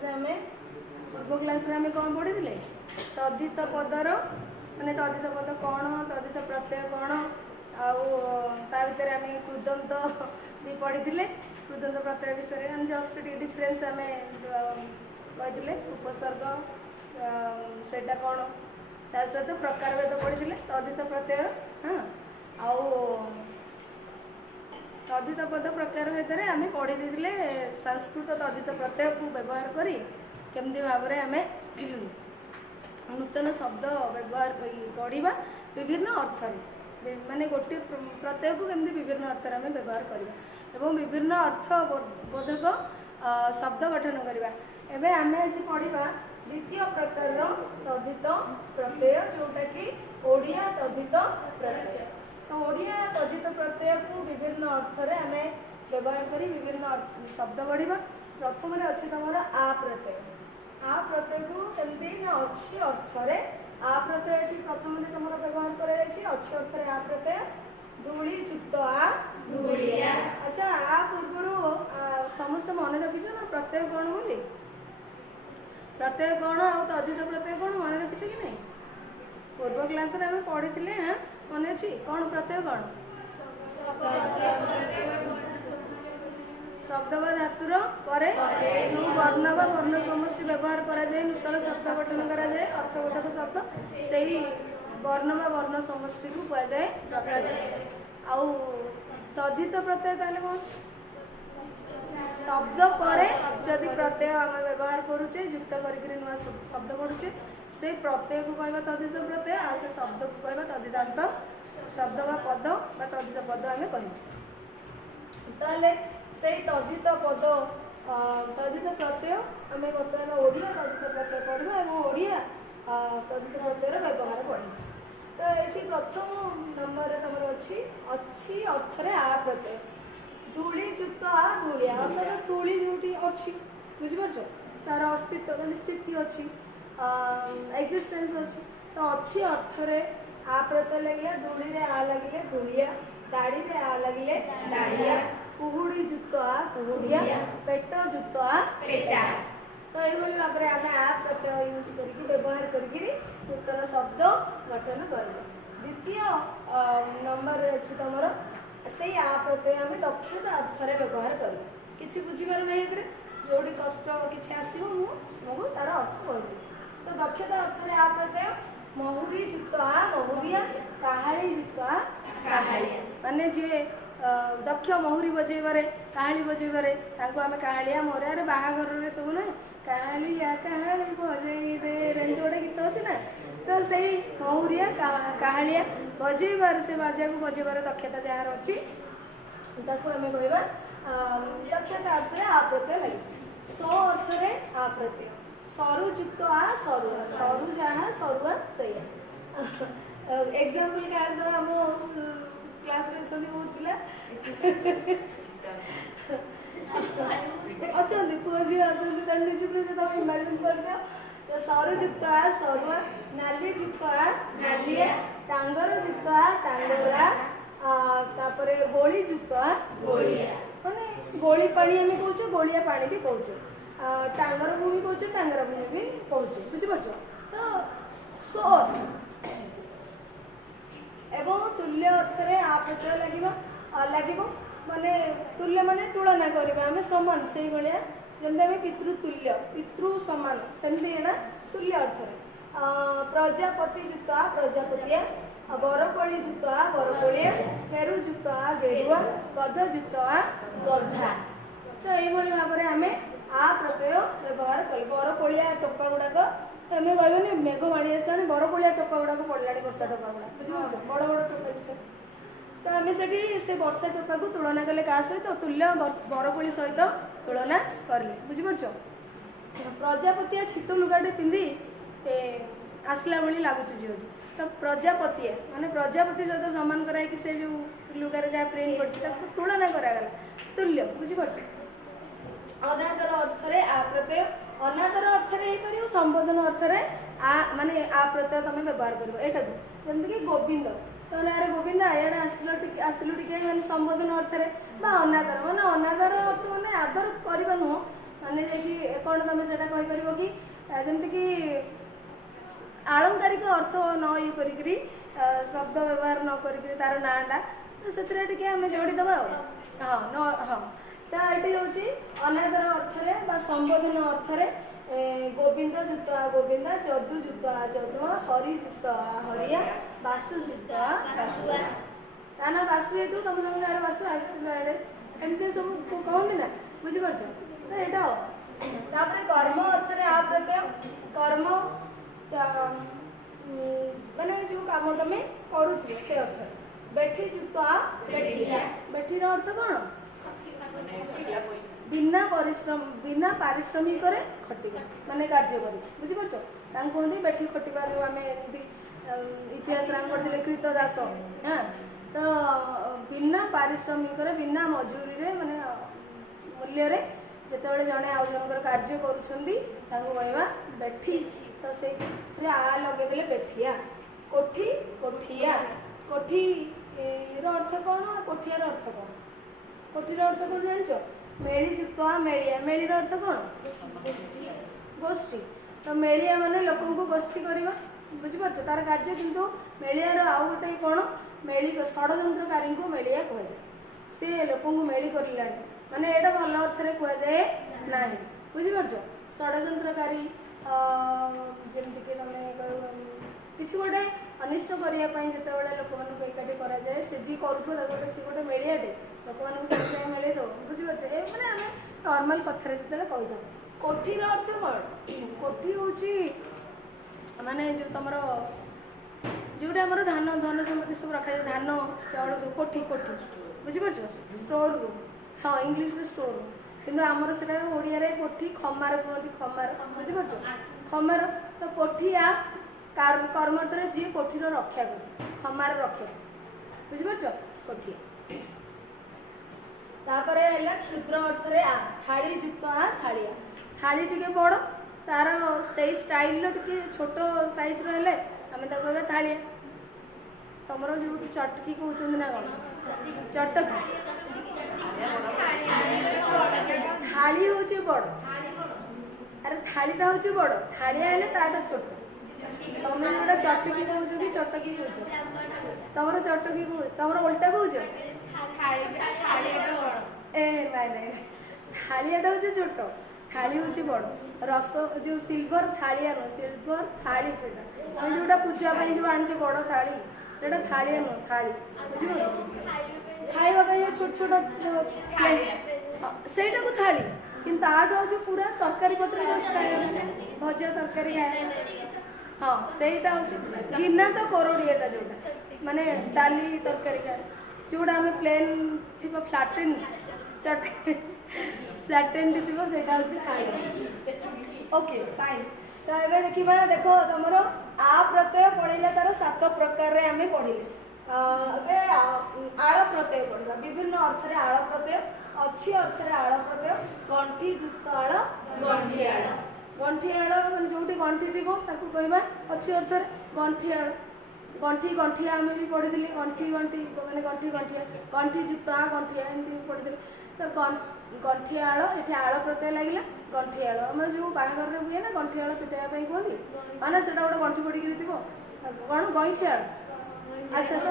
पूर्व क्लास रे कौन पढ़ी तद्धित पदर माने तद्धित पद कौन तद्धित प्रत्यय कौन आउ ता भितर आम कृदंत भी पढ़ी कृदंत प्रत्यय विषय में जस्ट डिफरेन्स आम कही उपसर्ग सेटा कौन ता सहित प्रकार भेद पढ़ी तद्धित प्रत्यय हाँ आउ तद्धित पद प्रकार भेद में आम पढ़ी संस्कृत तद्धित प्रत्यय को व्यवहार करी केमती भाव में आम नूतन शब्द व्यवहार गढ़ा विभिन्न अर्थ माने गोटे प्रत्यय को केमती विभिन्न अर्थ आम व्यवहार करवा एवं विभिन्न अर्थ बोधक शब्द गठन करवा एवं आम आज पढ़ा द्वितीय प्रकार तद्धित प्रत्यय जोटा कि ओडिया तद्धित प्रत्यय। तो ओडिया तद्धित प्रत्यय को विभिन्न अर्थ आम व्यवहार कर विभिन्न शब्द गढ़ा प्रथम अच्छे तुम आ प्रत्यय आ प्रत्यय को केमती ना अच्छी अर्थ आ प्रत्यय प्रथम तुम व्यवहार कर अच्छी अर्थ आ प्रत्यय धूली युक्त आ धूलिया। अच्छा आ पूर्व समस्त मन रखीच ना प्रत्यय कौन बोली प्रत्यय कौन आ तद्धित प्रत्यय कौन मन रखीच कि नहीं पूर्व क्लास रे आम पढ़ी मन अच्छी कौन प्रत्यय कौन शब्द व धातुर परे जो वर्ण व वर्ण समष्टि व्यवहार करा जाए नूतन शब्द गठन करा जाए अर्थबोधक शब्द से वर्ण व वर्ण समष्टि को कह जाए प्रत्यय। आउ तद्धित प्रत्यय ताले कौन शब्द परे जदि प्रत्यय आम व्यवहार करुचे युक्त करके नुआ शब्द पढ़ुचे से प्रत्यय को कहवा तद्धित प्रत्यय आ से शब्द को कहवा तद्धितांत शब्द व पद व तद्धित पद आम कह से तद्धित पद तद्धित प्रत्यय आम बर्तमान ओडिया तद्धित प्रत्यय पढ़ा और ओडिया तद्धित प्रत्यय व्यवहार पढ़ा। तो ये प्रथम नंबर तुम अच्छी अर्थ आ प्रत्यय धूली युक्त आ धूलिया अर्थात धूली जो अच्छी बुझिपार तार अस्तित्व मान स्थिति अच्छी एक्जिस्टेंस अच्छी तो अच्छी अर्थ आ प्रत्यय लगे धूली रे आ लगे धूलिया दाढ़ी रे आ लगे दाढ़िया कुहुड़ी युक्त आ कुहुड़िया पेट युक्त आ पेटा। तो ये भाव में आम आ प्रत्यय यूज करके व्यवहार करके नूतन शब्द गठन कर। द्वितीय नंबर अच्छे तुम से आ प्रत्यय आम दक्षता अर्थ व्यवहार कर कि बुझीपार ना जो कष्ट कि आसो मुझे तार अर्थ कह तो दक्षता अर्थ आ प्रत्यय महुरी युक्त आ महुरिया काहाली युक्त आ काहालिया माने जी दक्ष महुरी बजेबारे काहाली बजेबारे आम काहालिया मोर बाहाघर सब ना काहालिया काहाली बजई दे एमती गोटे गीत अच्छे ना तो से महुरिया काहालिया बजेबार से बाजा को बजेबार दक्षता जार अच्छी ताको आम कहवा दक्षता अर्थ आ प्रत्यय लगी स अर्थ आ प्रत्यय सरु युक्त आ सरुआ सरु जहाँ सरुआ से एग्जाम्पल क्या आम क्लास रे बहुत पिला अच्छा पुओ झी अच्छा निज तुम इमेजिन कर तो सरु युक्त आ सरुआ नाली युक्त आ नालिया टांगर युक्त आ टांगरा तापर गोली युक्त आ गोलिया माने गोली पानी आम कहे गोलिया पानी भी कहे टांगर को भी कहे टांगर भी कहे बुझीपार तो सो एवं तुल्य अर्थ आ प्रत्यय लगे माने तुल्य माने तुलना करवा आम समान से भाया जमी आम पितृतुल्य पितृ सामान सेमती एटा तुल्य अर्थ प्रजापति युक्त आ प्रजापतिया बरकोली युक्त आ बरकोलिया गेरु युक्त आ गेरुआ गध युक्त आ गधा। तो ये भाव में आम आ प्रत्यय व्यवहार कल बरकोलिया टोपा गुड़ाक आम कहनी मेघ माड़ी आसा बरकोलिया टोपा गुड़ाक पड़ा वर्षा टोपा गुड़ा बुझे बड़ बड़ टोपा तो आम से वर्षा टोपा को तुलना कले क्या सहित तुल्य बरकोली सहित तुलना करें बुझीपार प्रजापतिया छिट लुगाटे पिंधि आसला भाई लगुच झील तो प्रजापतिया माने प्रजापति सहित सामान कराई से जो लुगार जहाँ प्रिंट कर तुलना करागला तुल्य बुझीपार अनादर अर्थ आ प्रत्यय अनादर अर्थ संबोधन अर्थ आ माने आ प्रत्यय तुम व्यवहार कर यहाँ जमीक गोविंद तो ना गोविंद इे आसलु टे माने संबोधन अर्थ अनादर माने अनादर अर्थ माने आदर करवा नुह ମାନେ ଯାଇକି କ'ଣ ତୁମେ ସେଇଟା କହିପାରିବ କି ଯେମିତିକି ଆଳଙ୍କାରିକ ଅର୍ଥ ନ ଇଏ କରିକିରି ଶବ୍ଦ ବ୍ୟବହାର ନ କରିକିରି ତାର ନାଁଟା ତ ସେଥିରେ ଟିକେ ଆମେ ଯୋଡ଼ିଦେବା ଆଉ ହଁ ତ ଏଠି ହେଉଛି ଅନାଦର ଅର୍ଥରେ ବା ସମ୍ବୋଧନ ଅର୍ଥରେ ଗୋବିନ୍ଦ ଯୁକ୍ତ ଗୋବିନ୍ଦା, ଯଦୁ ଯୁକ୍ତ ଯଦୁଆ, ହରି ଯୁକ୍ତ ହରିଆ, ବାସୁ ଯୁକ୍ତ ବାସୁଆ। ତା ନା ବାସୁ ହେଇଥିବ ତମ ସାଙ୍ଗେ ଯାହାର ବାସୁ ଆସିଲା ବେଳେ ଏମିତି ସବୁ କହନ୍ତି ନା, ବୁଝିପାରୁଛ? ତ ଏଇଟା ଆଉ ତାପରେ କର୍ମ ଅର୍ଥରେ ଆ ପ୍ରତ୍ୟୟ କର୍ମ ମାନେ ଯେଉଁ କାମ ତମେ କରୁଥିବ ସେ ଅର୍ଥରେ। ବେଠି ଯୁକ୍ତ ବେଠିଆ, ବେଠିର ଅର୍ଥ କ'ଣ? ବିନା ପାରିଶ୍ରମିକରେ ଖଟିବା ମାନେ କାର୍ଯ୍ୟ କରି, ବୁଝିପାରୁଛ? ତାଙ୍କୁ କୁହନ୍ତି ବେଠି ଖଟିବା। ଯେଉଁ ଆମେ ଏମିତି ଇତିହାସରେ ଆମେ ପଢ଼ିଥିଲେ କ୍ରୀତ ଦାସ, ହଁ। ତ ବିନା ପାରିଶ୍ରମିକରେ ବିନା ମଜୁରୀରେ ମାନେ ମୂଲ୍ୟରେ ଯେତେବେଳେ ଜଣେ ଆଉ ଜଣଙ୍କର କାର୍ଯ୍ୟ କରୁଛନ୍ତି ତାଙ୍କୁ କହିବା ବେଠି। ତ ସେଇଥିରେ ଆ ଲଗେଇଦେଲେ ବେଠିଆ। କୋଠି କୋଠିଆ, କୋଠିର ଅର୍ଥ କ'ଣ? କୋଠିଆର ଅର୍ଥ କ'ଣ? କୋଠିର ଅର୍ଥ କ'ଣ ଜାଣିଛ? ମେଳି ଯୁକ୍ତ ମେଳିଆ, ମେଳିର ଅର୍ଥ କ'ଣ? ଗୋଷ୍ଠୀ। ତ ମେଳିଆ ମାନେ ଲୋକଙ୍କୁ ଗୋଷ୍ଠୀ କରିବା, ବୁଝିପାରୁଛ ତାର କାର୍ଯ୍ୟ। କିନ୍ତୁ ମେଳିଆର ଆଉ ଗୋଟେ କ'ଣ? ମେଳି ଷଡ଼ଯନ୍ତ୍ରକାରୀଙ୍କୁ ମେଳିଆ କୁହାଯାଏ। ସେ ଲୋକଙ୍କୁ ମେଳି କରିଲାଣି ମାନେ ଏଇଟା ଭଲ ଅର୍ଥରେ କୁହାଯାଏ ନାହିଁ, ବୁଝିପାରୁଛ? ଷଡ଼ଯନ୍ତ୍ରକାରୀ ଯେମିତିକି ତମେ କିଛି ଗୋଟେ ଅନିଷ୍ଟ କରିବା ପାଇଁ ଯେତେବେଳେ ଲୋକମାନଙ୍କୁ ଏକାଠି କରାଯାଏ, ସେ ଯିଏ କରୁଥିବ ତାକୁ ସେ ଗୋଟେ ମେଳିଆଟେ ଲୋକମାନଙ୍କୁ ସାଙ୍ଗେ ସାଙ୍ଗେ ମେଳେଇ ଦେବ, ବୁଝିପାରୁଛ? ଏ ମାନେ ଆମେ ନର୍ମାଲ କଥାରେ ଯେତେବେଳେ କହିଥାଉ। କୋଠିର ଅର୍ଥ କ'ଣ? କୋଠି ହେଉଛି ମାନେ ଯେଉଁ ତମର ଯେଉଁଟା ଆମର ଧାନ ସମ୍ପତ୍ତି ସବୁ ରଖାଯାଏ, ଧାନ ଚାଉଳ ସବୁ କୋଠି, ବୁଝିପାରୁଛ? ଷ୍ଟୋର ରୁମ୍, ହଁ ଇଂଲିଶରେ ଷ୍ଟୋର ରୁମ୍, କିନ୍ତୁ ଆମର ସେଇଟା ଓଡ଼ିଆରେ କୋଠି ଖମାର କୁହନ୍ତି, ଖମାର, ବୁଝିପାରୁଛ? ଖମାର। ତ କୋଠିଆ କର୍ମାର୍ଥରେ ଯିଏ କୋଠିର ରକ୍ଷା କରେ, ଖମାର ରକ୍ଷା, ବୁଝିପାରୁଛ? କୋଠିଆ। ତାପରେ ହେଲା କ୍ଷୁଦ୍ର ଅର୍ଥରେ ଆ, ଥାଳି ଯୁକ୍ତ ଥାଳିଆ। ଥାଳି ଟିକେ ବଡ଼, ତାର ସେଇ ଷ୍ଟାଇଲର ଟିକେ ଛୋଟ ସାଇଜ୍ର ହେଲେ ଆମେ ତାକୁ କହିବା ଥାଳିଆ। ତମର ଯୋଉଠି ଚଟକି କହୁଛନ୍ତି ନା କ'ଣ? ଚଟକି। ଥାଳି ହେଉଛି ବଡ଼, ଆରେ ଥାଳିଟା ହେଉଛି ବଡ଼, ଥାଳିଆ ହେଲେ ତାଟା ଛୋଟ। ତମେ ଯୋଉଟା ଚଟକି କହୁଛ କି ଚଟକି କହୁଛ? ତମର ଚଟକି ତମର ଓଲଟା କହୁଛ? ନାଇଁ ଥାଳିଆଟା ହେଉଛି ଛୋଟ, ଥାଳି ହେଉଛି ବଡ଼। ରସ ଯେଉଁ ସିଲଭର ଥାଳିଆ ନୁହଁ, ସିଲଭର ଥାଳି ସେଇଟା। ଆମେ ଯେଉଁଟା ପୂଜା ପାଇଁ ଯେଉଁ ଆଣିଛେ ବଡ଼ ଥାଳି, ସେଇଟା ଥାଳିଆ ନୁହଁ, ଥାଳି, ବୁଝିପାରୁଛ? ଖାଇବା ପାଇଁ ଛୋଟ ଛୋଟ ସେଇଟାକୁ ଥାଳି। କିନ୍ତୁ ତାଠୁ ହେଉଛି ପୁରା ତରକାରୀ ପତ୍ର ଯେଉଁ ଭଜା ତରକାରୀ ଖାଇବା, ହଁ ସେଇଟା ହେଉଛି ଗିନା। ତ କୋରଡ଼ିଆଟା ଯେଉଁଟା ମାନେ ଡାଲି ତରକାରୀ ଖାଏ, ଯେଉଁଟା ଆମେ ପ୍ଲେନ୍ ଥିବ ଫ୍ଲାଟେନ୍ ଚଟକି ଫ୍ଲାଟେନ୍ଟି ଥିବ ସେଇଟା ହେଉଛି ଥାଳି। Okay fine. ତ ଏବେ ଦେଖିବା, ଦେଖ ତମର ଆ ପ୍ରତ୍ୟୟ ପଢ଼ିଲା ତାର 7 ପ୍ରକାରରେ ଆମେ ପଢ଼ିଲେ। ଏବେ ଆଳ ପ୍ରତ୍ୟୟ ପଢ଼ିବା। ବିଭିନ୍ନ ଅର୍ଥରେ ଆଳ ପ୍ରତ୍ୟୟ ଅଛି। ଅର୍ଥରେ ଆଳ ପ୍ରତ୍ୟୟ ଗଣ୍ଠି ଯୁକ୍ତ ଆଳ, ଗଣ୍ଠି ଆଳ। ଗଣ୍ଠି ଆଳ ମାନେ ଯେଉଁଠି ଗଣ୍ଠି ଥିବ ତାକୁ କହିବା ଅଛି ଅର୍ଥରେ ଗଣ୍ଠି ଆଳ। ଗଣ୍ଠି ଗଣ୍ଠିଆ ଆମେ ବି ପଢ଼ିଥିଲେ, ଗଣ୍ଠି ମାନେ ଗଣ୍ଠି ଗଣ୍ଠିଆ, ଗଣ୍ଠି ଯୁକ୍ତ ଗଣ୍ଠିଆ ଏମିତି ପଢ଼ିଥିଲେ। ତ ଗଣ୍ଠି ଆଳ, ଏଠି ଆଳ ପ୍ରତ୍ୟୟ ଲାଗିଲା ଗଣ୍ଠି ଆଳ। ଆମର ଯେଉଁ ବାହାଘରରେ ହୁଏ ନା ଗଣ୍ଠି ଆଳ ପିଟାଇବା ପାଇଁ କୁହନ୍ତି, ମାନେ ସେଇଟା ଗୋଟେ ଗଣ୍ଠି ପଡ଼ିକିରି ଥିବ, କ'ଣ ଗଇଁଠି ଆଳ। ଆଚ୍ଛା, ତ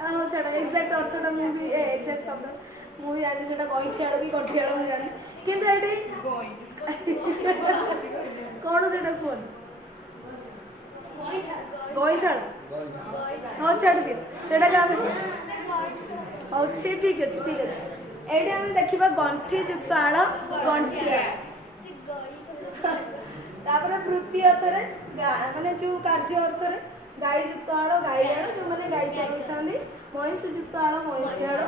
ହଁ ସେଇଟା ଏକ୍ଜାକ୍ଟ ଅର୍ଥଟା ମୁଁ ବି ଏକ୍ଜାକ୍ଟ ଶବ୍ଦ ମୁଁ ବି ଜାଣିନି, ସେଇଟା ଗଇଁଠି ଆଳ କି ଗଣ୍ଠି ଆଳ ମୁଁ ଜାଣିନି। କିନ୍ତୁ ଏଠି କ'ଣ ସେଇଟା କୁହନ୍ତି? ଗଇଁଠାଳ। ହଉ ଛାଡ଼ିଦିଅ ସେଇଟାକୁ ଆମେ, ହଉ ଠିକ୍ ଅଛି। ଏଇଠି ଆମେ ଦେଖିବା ଗଣ୍ଠି ଯୁକ୍ତ ଆଳ, ଗଣ୍ଠିଆ। ତାପରେ ବୃତ୍ତି ଅର୍ଥରେ ମାନେ ଯେଉଁ କାର୍ଯ୍ୟ ଅର୍ଥରେ ଗାଈ ଯୁକ୍ତ ଆଳ, ଗାଈ ଆଳ, ଯେଉଁମାନେ ଗାଈ ଚଳୁଥାନ୍ତି। ମଇଁଷି ଯୁକ୍ତ ଆଳ, ମଇଁଷି ଆଳ।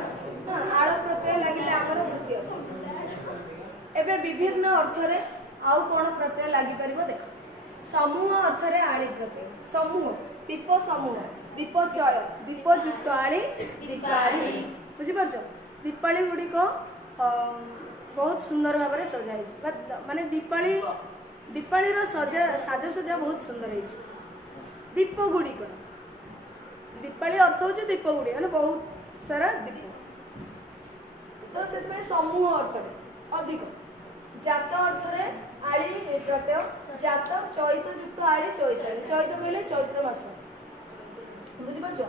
ଆଳ ପ୍ରତ୍ୟୟ ଲାଗିଲେ ଆମର ବୃତ୍ତି ଅର୍ଥ। ଏବେ ବିଭିନ୍ନ ଅର୍ଥରେ ଆଉ କ'ଣ ପ୍ରତ୍ୟୟ ଲାଗିପାରିବ ଦେଖ। ସମୂହ ଅର୍ଥରେ ଆଳି ପ୍ରତ୍ୟୟ। ସମୂହ, ଦୀପ ସମୂହ, ଦୀପଚୟ, ଦୀପ ଯୁକ୍ତ ଆଳି, ଦୀପାଳି, ବୁଝିପାରୁଛ? ଦୀପାଳି ଗୁଡ଼ିକ ବହୁତ ସୁନ୍ଦର ଭାବରେ ସଜା ହେଇଛି, ମାନେ ଦୀପାଳିର ସାଜସଜ୍ଜା ବହୁତ ସୁନ୍ଦର ହେଇଛି। ଦୀପ ଗୁଡ଼ିକ, ଦୀପାଳି ଅର୍ଥ ହେଉଛି ଦୀପ ଗୁଡ଼ିକ, ମାନେ ବହୁତ ସାରା ଦୀପ। ତ ସେଥିପାଇଁ ସମୂହ ଅର୍ଥରେ ଅଧିକ। ଜାତ ଅର୍ଥରେ ଆଳି ପ୍ରତ୍ୟୟ ଜାତ ଚୈତ ଯୁକ୍ତ ଆଳି ଚୈତାଳି ଚୈତ କହିଲେ ଚୈତ୍ର ମାସ ବୁଝିପାରୁଛ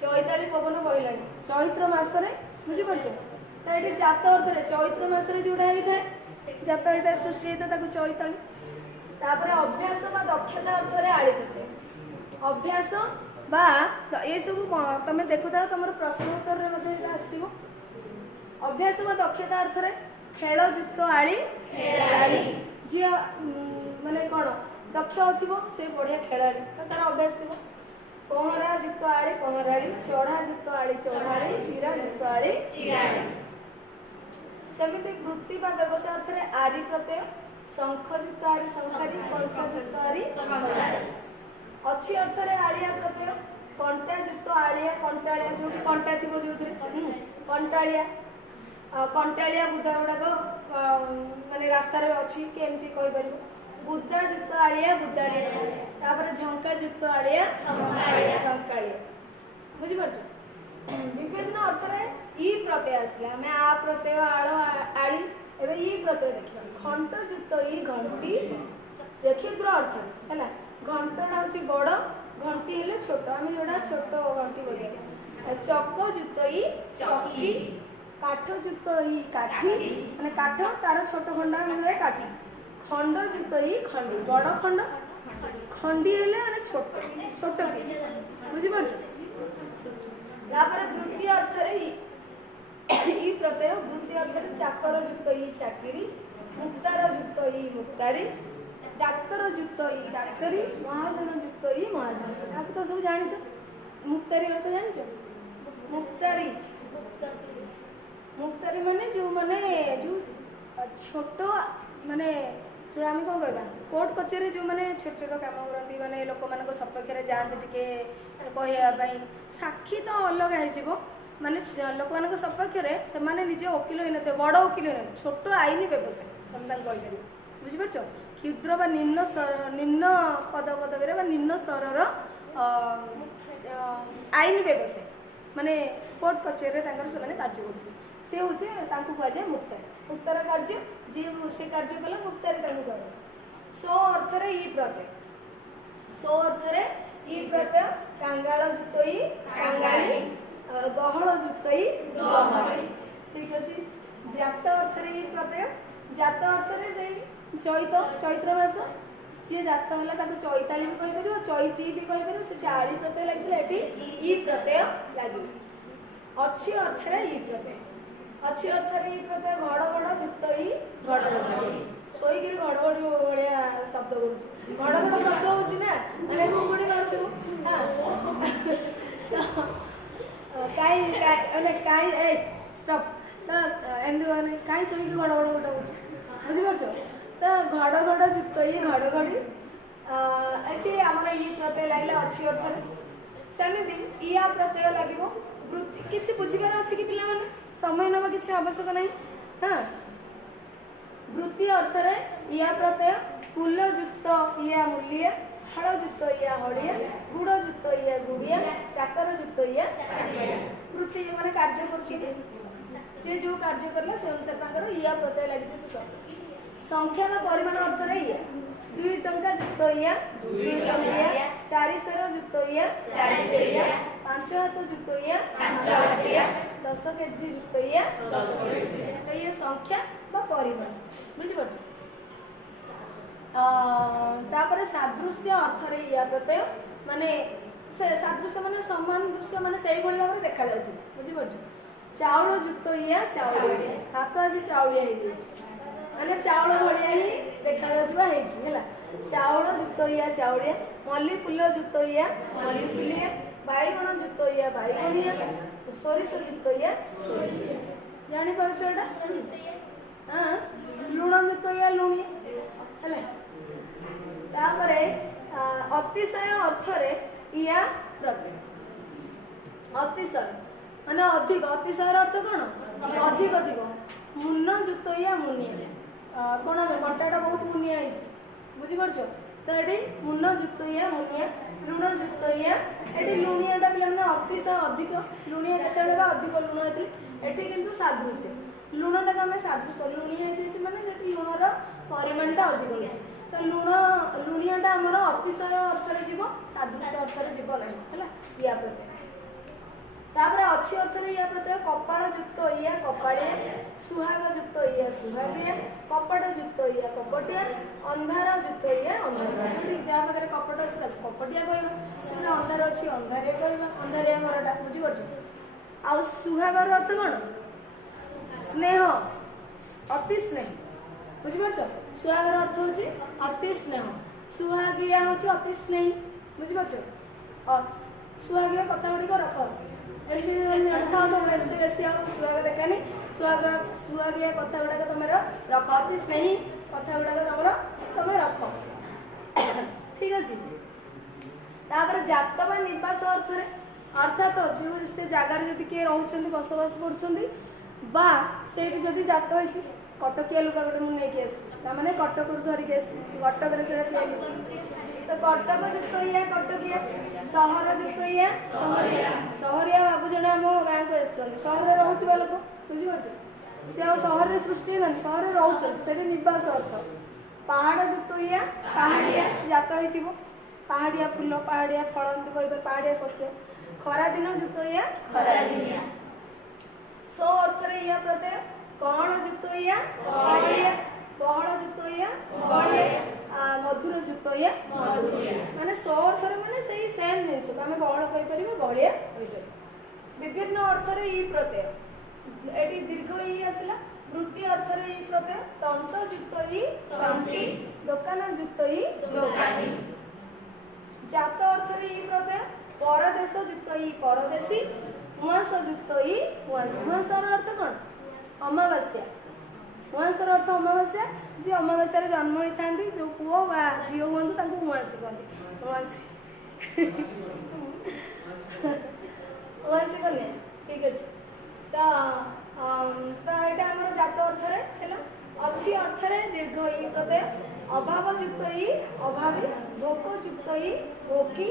ଚୈତାଳି ପବନ ବହିଲାଣି ଚୈତ୍ର ମାସରେ ବୁଝିପାରୁଛ ତ ଏଠି ଜାତ ଅର୍ଥରେ ଚୈତ୍ର ମାସରେ ଯୋଉଟା ହେଇଥାଏ ଜାତ ଏଇଟା ସୃଷ୍ଟି ହେଇଥାଏ ତାକୁ ଚୈତାଳି ତାପରେ ଅଭ୍ୟାସ ବା ଦକ୍ଷତା ଅର୍ଥରେ ଆଳି ପ୍ରତ୍ୟୟ ଅଭ୍ୟାସ ବା ଏସବୁ ତମେ ଦେଖୁଥାଅ ତମର ପ୍ରଶ୍ନ ଉତ୍ତରରେ ମଧ୍ୟ ଏଇଟା ଆସିବ ଅଭ୍ୟାସ ବା ଦକ୍ଷତା ଅର୍ଥରେ ଖେଳ ଯୁକ୍ତ ଆଳି ଖେଳାଳି ଝିଅ ମାନେ କ'ଣ ଦକ୍ଷ ଥିବ ସେ ବଢ଼ିଆ ଖେଳାଳି ତାର ଅଭ୍ୟାସ ଥିବ ପହଁରା ଯୁକ୍ତ ଆଳି ପହଁରାଳି ଚଢ଼ା ଯୁକ୍ତ ଆଳି ଚଢ଼ାଳି ଚିରା ଯୁକ୍ତ ଆଳି ଚିରାଳି ସେମିତି ବୃତ୍ତି ବା ବ୍ୟବସାୟ ଅର୍ଥରେ ଆରି ପ୍ରତ୍ୟୟ ଶଙ୍ଖ ଯୁକ୍ତ ଆରି ଶଙ୍ଖାରୀ କଂସା ଯୁକ୍ତ ଆରି ଅଛି ଅର୍ଥରେ ଆଳିଆ ପ୍ରତ୍ୟୟ କଣ୍ଟା ଯୁକ୍ତ ଆଳିଆ କଣ୍ଟାଳିଆ ଯୋଉଠି କଣ୍ଟା ଥିବ ଯୋଉଥିରେ କଣ୍ଟାଳିଆ କଣ୍ଟାଳିଆ ବୁଦା ଗୁଡ଼ାକ ମାନେ ରାସ୍ତାରେ ଅଛି କେମିତି କହିପାରିବ ବୁଦା ଯୁକ୍ତ ଆଳିଆ ବୁଦାଳିଆ ତାପରେ ଝଙ୍କା ଯୁକ୍ତ ଆଳିଆ ଝଙ୍କାଳିଆ ବୁଝିପାରୁଛ ବିଭିନ୍ନ ଅର୍ଥରେ ଇ ପ୍ରତ୍ୟୟ ଆସିଲା ଆମେ ଆ ପ୍ରତ୍ୟୟ ଆଳ ଆଳି ଏବେ ଇ ପ୍ରତ୍ୟୟ ଦେଖିବା ଘଣ୍ଟ ଯୁକ୍ତ ଇ ଘଣ୍ଟି କ୍ଷୁଦ୍ର ଅର୍ଥ ହେଲା ଘଣ୍ଟଟା ହେଉଛି ବଡ଼ ଘଣ୍ଟି ହେଲେ ଛୋଟ ଆମେ ଯୋଉଟା ଛୋଟ ଘଣ୍ଟି ବୋଲିବା ଚକ ଯୁକ୍ତ ଇ ଚକି କାଠ ଯୁକ୍ତ ଇ କାଠି ମାନେ କାଠ ତାର ଛୋଟ ଖଣ୍ଡ ଆମେ କହିବା କାଠି ଖଣ୍ଡ ଯୁକ୍ତ ଇ ଖଣ୍ଡି ବଡ଼ ଖଣ୍ଡ ଖଣ୍ଡି ହେଲେ ମାନେ ଛୋଟ ଛୋଟ ପିସ୍ ବୁଝିପାରୁଛ ତାପରେ ବୃତ୍ତି ଅର୍ଥରେ ଇ ପ୍ରତ୍ୟୟ ବୃତ୍ତି ଅର୍ଥରେ ଚାକର ଯୁକ୍ତ ଇ ଚାକିରି ମୁକ୍ତାର ଯୁକ୍ତ ଇ ମୁକ୍ତାରୀ ଡାକ୍ତର ଯୁକ୍ତ ଇ ଡାକ୍ତରୀ ମହାଜନ ଯୁକ୍ତ ଇ ମହାଜନ ତାକୁ ତ ସବୁ ଜାଣିଛ ମୁକ୍ତାରୀ ଅର୍ଥ ଜାଣିଛ ମୁକ୍ତାରୀ ମୁକ୍ତାରୀ ମାନେ ଯେଉଁମାନେ ଯେଉଁ ଛୋଟ ମାନେ ଆମେ କ'ଣ କହିବା କୋର୍ଟ କଚେରୀ ଯେଉଁମାନେ ଛୋଟ ଛୋଟ କାମ କରନ୍ତି ମାନେ ଲୋକମାନଙ୍କ ସପକ୍ଷରେ ଯାଆନ୍ତି ଟିକେ କହିବା ପାଇଁ ସାକ୍ଷୀ ତ ଅଲଗା ହେଇଯିବ ମାନେ ଲୋକମାନଙ୍କ ସପକ୍ଷରେ ସେମାନେ ନିଜେ ଓକିଲ ହୋଇନଥିବେ ବଡ଼ ଓକିଲ ହୋଇନଥିବେ ଛୋଟ ଆଇନ ବ୍ୟବସାୟ ତମେ ତାଙ୍କୁ କହିପାରିବ ବୁଝିପାରୁଛ କ୍ଷୁଦ୍ର ବା ନିମ୍ନ ପଦବୀରେ ବା ନିମ୍ନ ସ୍ତରର ଆଇନ ବ୍ୟବସାୟ ମାନେ କୋର୍ଟ କଚେରୀରେ ତାଙ୍କର ସେମାନେ କାର୍ଯ୍ୟ କରୁଥିବେ ସେ ହେଉଛି ତାଙ୍କୁ କୁହାଯାଏ ମୁକ୍ତାରୀ ମୁକ୍ତାର କାର୍ଯ୍ୟ ଯିଏ ସେ କାର୍ଯ୍ୟ କଲା ମୁକ୍ତାରୀ ତାଙ୍କୁ କୁହାଯାଏ ସୋ ଅର୍ଥରେ ଇ ପ୍ରତ୍ୟୟ ସୋ ଅର୍ଥରେ ଇ ପ୍ରତ୍ୟୟ କାଙ୍ଗାଳ ଯୁକ୍ତ ଇ କାଙ୍ଗାଳି ଗହଳ ଯୁକ୍ତ ଇ ଗହଳି ଠିକ ଅଛି ଜାତ ଅର୍ଥରେ ଇ ପ୍ରତ୍ୟୟ ଜାତ ଅର୍ଥରେ ସେଇ ଚୈତ୍ର ମାସ ଯିଏ ଜାତ ହେଲା ତାକୁ ଚୈତାଳି ବି କହିପାରିବ ଚୈତି ବି କହିପାରିବ ସେଠି ଆଳି ପ୍ରତ୍ୟୟ ଲାଗିଥିଲା ଏଠି ଇ ପ୍ରତ୍ୟୟ ଲାଗିବ ଅଛି ଅର୍ଥରେ ଇ ପ୍ରତ୍ୟୟ ଅଛି ଅର୍ଥରେ ଇ ପ୍ରତ୍ୟୟ ଘଡ଼ଘଡ଼ ଯୁକ୍ତ ଇ ଘଡ଼ଘଡ଼ି ଶୋଇକିରି ଘଡ଼ଘଡ଼ି ଭଳିଆ ଶବ୍ଦ କରୁଛି ଘଡ଼ଘଡ଼ ଶବ୍ଦ ହେଉଛି ନା ମାନେ ଘୁମୁଡ଼ି ମାରୁଥିବ କାଇଁ ମାନେ କାଇଁ ଏ ଷ୍ଟପ୍ ତ ଏମିତି ମାନେ କାଇଁ ଶୋଇକି ଘଡ଼ଘଡ଼ ଗୋଟେ ହେଉଛି ବୁଝିପାରୁଛ ତ ଘଡ଼ଘଡ଼ ଯୁକ୍ତ ଇ ଘଡ଼ଘଡ଼ି ଏଠି ଆମର ଇ ପ୍ରତ୍ୟୟ ଲାଗିଲା ଅଛି ଅର୍ଥରେ ସେମିତି ଇଆ ପ୍ରତ୍ୟୟ ଲାଗିବ ବୃତ୍ତି କିଛି ବୁଝିବାର ଅଛି କି ପିଲାମାନେ ସମୟ ନେବା କିଛି ଆବଶ୍ୟକ ନାହିଁ ହଁ ବୃତ୍ତି ଅର୍ଥରେ ଇଆ ପ୍ରତ୍ୟୟ କୁଲ ଯୁକ୍ତ ଇଆ ମୂଲିଆ ହଳ ଯୁକ୍ତ ଇଆ ହଳିଆ ଗୁଡ଼ ଯୁକ୍ତ ଇଆ ଗୁଡ଼ିଆ ଚାକର ଯୁକ୍ତ ଇଆ ବୃତ୍ତି ଯେଉଁମାନେ କାର୍ଯ୍ୟ କରୁଛି ଯେ ଯେଉଁ କାର୍ଯ୍ୟ କଲା ସେ ଅନୁସାରେ ତାଙ୍କର ଇଆ ପ୍ରତ୍ୟୟ ଲାଗିଛି ସେ ସବୁ ସଂଖ୍ୟା ବା ପରିମାଣ ଅର୍ଥରେ ଇଆ 2 ଟଙ୍କା ଯୁକ୍ତ ଇଆ 2 ଟଙ୍କିଆ 400 ଯୁକ୍ତ ଇଆ 400 ଇଆ 5 ହାତ ଯୁକ୍ତ ଇଆ 5 ହାତିଆ 10 କେଜି ଯୁକ୍ତ ଇଆ 10 କେଜି ଇଏ ସଂଖ୍ୟା ବା ପରିମାଣ ବୁଝିପାରୁଛ ତାପରେ ସାଦୃଶ୍ୟ ଅର୍ଥରେ ଇଆ ପ୍ରତ୍ୟୟ ମାନେ ସେ ସାଦୃଶ୍ୟ ମାନେ ସମାନ ଦୃଶ୍ୟ ମାନେ ସେଇଭଳି ଭାବରେ ଦେଖାଯାଉଥିବ ବୁଝିପାରୁଛ ଚାଉଳ ଯୁକ୍ତ ଇଆ ଚାଉଳିଆ ହାତ ଆଜି ଚାଉଳିଆ ହେଇଯାଇଛି ମାନେ ଚାଉଳ ଭଳିଆ ହିଁ ଦେଖାଯାଉଥିବା ହେଇଛି ହେଲା ଚାଉଳ ଯୁକ୍ତ ଇଆ ଚାଉଳିଆ ମଲ୍ଲି ଫୁଲ ଯୁକ୍ତ ଇଆ ମଲ୍ଲି ଫୁଲିଆ ବାଇଗଣ ଯୁକ୍ତ ଇଆ ବାଇଗଣିଆ ସୋରିଷ ଯୁକ୍ତ ଇଆ ସୋରିଷିଆ ଜାଣିପାରୁଛ ଏଇଟା ହଁ ଲୁଣ ଯୁକ୍ତ ଇଆ ଲୁଣିଆ ହେଲା ତାପରେ ଅତିଶୟ ଅର୍ଥରେ ଇଆ ପ୍ରତ୍ୟୟ ଅତିଶୟ ମାନେ ଅଧିକ ଅତିଶୟର ଅର୍ଥ କ'ଣ ଅଧିକ ଥିବ ମୁନ ଯୁକ୍ତ ଇଆ ମୁନିଆ କ'ଣ ଆମେ କଣ୍ଟାଟା ବହୁତ ମୁନିଆ ହେଇଛି ବୁଝିପାରୁଛ ତ ଏଠି ମୁନ ଯୁକ୍ତ ଇଆ ମୁନିଆ ଲୁଣ ଯୁକ୍ତ ଇଆ ଏଠି ଲୁଣିଆଟା ପିଲାମାନେ ଅତିଶୟ ଅଧିକ ଲୁଣିଆ କେତେବେଳେ ଅଧିକ ଲୁଣ ହେଇଥିଲେ ଏଠି କିନ୍ତୁ ସାଦୃଶ୍ୟ ଲୁଣଟାକୁ ଆମେ ସାଦୃଶ୍ୟ ଲୁଣିଆ ହେଇଯାଇଛି ମାନେ ସେଠି ଲୁଣର ପରିମାଣଟା ଅଧିକ ହେଉଛି। ତ ଲୁଣିଆଟା ଆମର ଅତିଶୟ ଅର୍ଥରେ ଯିବ, ସାଦୃଶ୍ୟ ଅର୍ଥରେ ଯିବ ନାହିଁ ହେଲା। ଇୟା ପ୍ରତ୍ୟୟ ତାପରେ ଅଛି ଅର୍ଥରେ ଇୟା ପ୍ରତ୍ୟୟ କପାଳ ଯୁକ୍ତ ଇୟା କପାଳିଆ, ସୁହାଗ ଯୁକ୍ତ ଇୟା ସୁହାଗିଆ, କପଟ ଯୁକ୍ତ ଇୟା କପଟିଆ, ଅନ୍ଧାର ଯୁକ୍ତ ଇୟା ଅନ୍ଧାରିଆ। ଯୋଉଠି ଯାହା ପାଖରେ କପଟ ଅଛି ତାକୁ କପଟିଆ କହିବା, ଯୋଉଠି ଅନ୍ଧାର ଅଛି ଅନ୍ଧାରିଆ କହିବା, ଅନ୍ଧାରିଆ ଘରଟା ବୁଝିପାରୁଛ। ଆଉ ସୁହାଗର ଅର୍ଥ କ'ଣ? ସ୍ନେହ, ଅତି ସ୍ନେହ ବୁଝିପାରୁଛ। ସୁହାଗର ଅର୍ଥ ହେଉଛି ଅତି ସ୍ନେହ, ସୁହାଗିଆ ହେଉଛି ଅତି ସ୍ନେହୀ ବୁଝିପାରୁଛ। ସୁହାଗିଆ କଥା ଗୁଡ଼ିକ ରଖ ଏଠି ଏତେ ବେଶୀ ଆଉ ସୁହାଗ ଦେଖାନି। ସୁହାଗିଆ କଥା ଗୁଡ଼ାକ ତମର ରଖ, ଅତି ସ୍ନେହୀ କଥା ଗୁଡ଼ାକ ତମେ ରଖ ଠିକ ଅଛି। ତାପରେ ଜାତ ବା ନିବାସ ଅର୍ଥରେ ଅର୍ଥାତ ଯେଉଁ ସେ ଜାଗାରେ ଯଦି କିଏ ରହୁଛନ୍ତି ବସବାସ କରୁଛନ୍ତି ବା ସେଇଠି ଯଦି ଜାତ ହେଇଛି, କଟକିଆ ଲୁଗା ଗୋଟେ ମୁଁ ନେଇକି ଆସିଛି ତାମାନେ କଟକରୁ ଧରିକି ଆସିଛି, କଟକରେ ସେଇଟା ତିଆରି ହେଇଛି। ତ କଟକ ଯୁକ୍ତ ଇୟା କଟକିଆ, ସହର ଯୁକ୍ତ ଇୟା ସହରିଆ। ସହରିଆ ବାବୁ ଜଣେ ଆମ ଗାଁକୁ ଆସିଛନ୍ତି, ସହରରେ ରହୁଥିବା ଲୋକ ବୁଝିପାରୁଛ। ସେ ଆଉ ସହରରେ ସୃଷ୍ଟି ହେଇନାହାନ୍ତି, ସହରରେ ରହୁଛନ୍ତି, ସେଠି ନିବାସ ଅର୍ଥ। ପାହାଡ଼ ଯୁକ୍ତ ଇୟା ପାହାଡ଼ିଆ, ଜାତ ହେଇଥିବ ପାହାଡ଼ିଆ ଫୁଲ, ପାହାଡ଼ିଆ ଫଳ ଏମିତି କହିବେ, ପାହାଡ଼ିଆ ଶସ୍ୟ। ଖରାଦିନ ଯୁକ୍ତ ଇୟା ଖରାଦିନିଆ। ସୋ ଅର୍ଥରେ ଇୟା ପ୍ରତ୍ୟୟ କଣ ଯୁକ୍ତ ଇୟା କଅଳିଆ, ବହଳ ଯୁକ୍ତ ଇୟା ବହଳିଆ, ମଧୁର ଯୁକ୍ତ ଇୟା ମଧୁରିଆ। ମାନେ ସୋ ଅର୍ଥରେ ମାନେ ସେଇ ସେମ୍ ଜିନିଷକୁ ଆମେ ବହଳ କହିପାରିବା, ବହଳିଆ କହିପାରିବା। ବିଭିନ୍ନ ଅର୍ଥରେ ଇ ପ୍ରତ୍ୟୟ, ଏଠି ଦୀର୍ଘ ଇ ଆସିଲା। ବୃତ୍ତି ଅର୍ଥରେ ଇ ପ୍ରତ୍ୟୟ ତନ୍ତ ଯୁକ୍ତ ଇ ତନ୍ତି, ଦୋକାନ ଯୁକ୍ତ ଇ ଦୋକାନୀ। ଜାତ ଅର୍ଥରେ ଇ ପ୍ରତ୍ୟୟ ପରଦେଶ ଯୁକ୍ତ ଇ ପରଦେଶୀ, ଉଆଁସ ଯୁକ୍ତ ଇ ଉଆଁସୀ। ଉଆଁସର ଅର୍ଥ କ'ଣ? ଅମାବାସ୍ୟା। ଉଆଁସର ଅର୍ଥ ଅମାବାସ୍ୟା, ଯିଏ ଅମାବାସ୍ୟାରେ ଜନ୍ମ ହୋଇଥାନ୍ତି, ଯେଉଁ ପୁଅ ବା ଝିଅ ହୁଅନ୍ତୁ ତାଙ୍କୁ ଉଆଁସୀ କହନ୍ତି। ଉଆଁସୀ ଉଆଁସୀ କନ୍ୟା ଠିକ ଅଛି। ତ ଏଇଟା ଆମର ଜାତ ଅର୍ଥରେ ହେଲା। ଅଛି ଅର୍ଥରେ ଦୀର୍ଘ ଇ ପ୍ରତ୍ୟୟ ଅଭାବ ଯୁକ୍ତ ଇ ଅଭାବୀ, ଭୋକ ଯୁକ୍ତ ଇ ଭୋକି,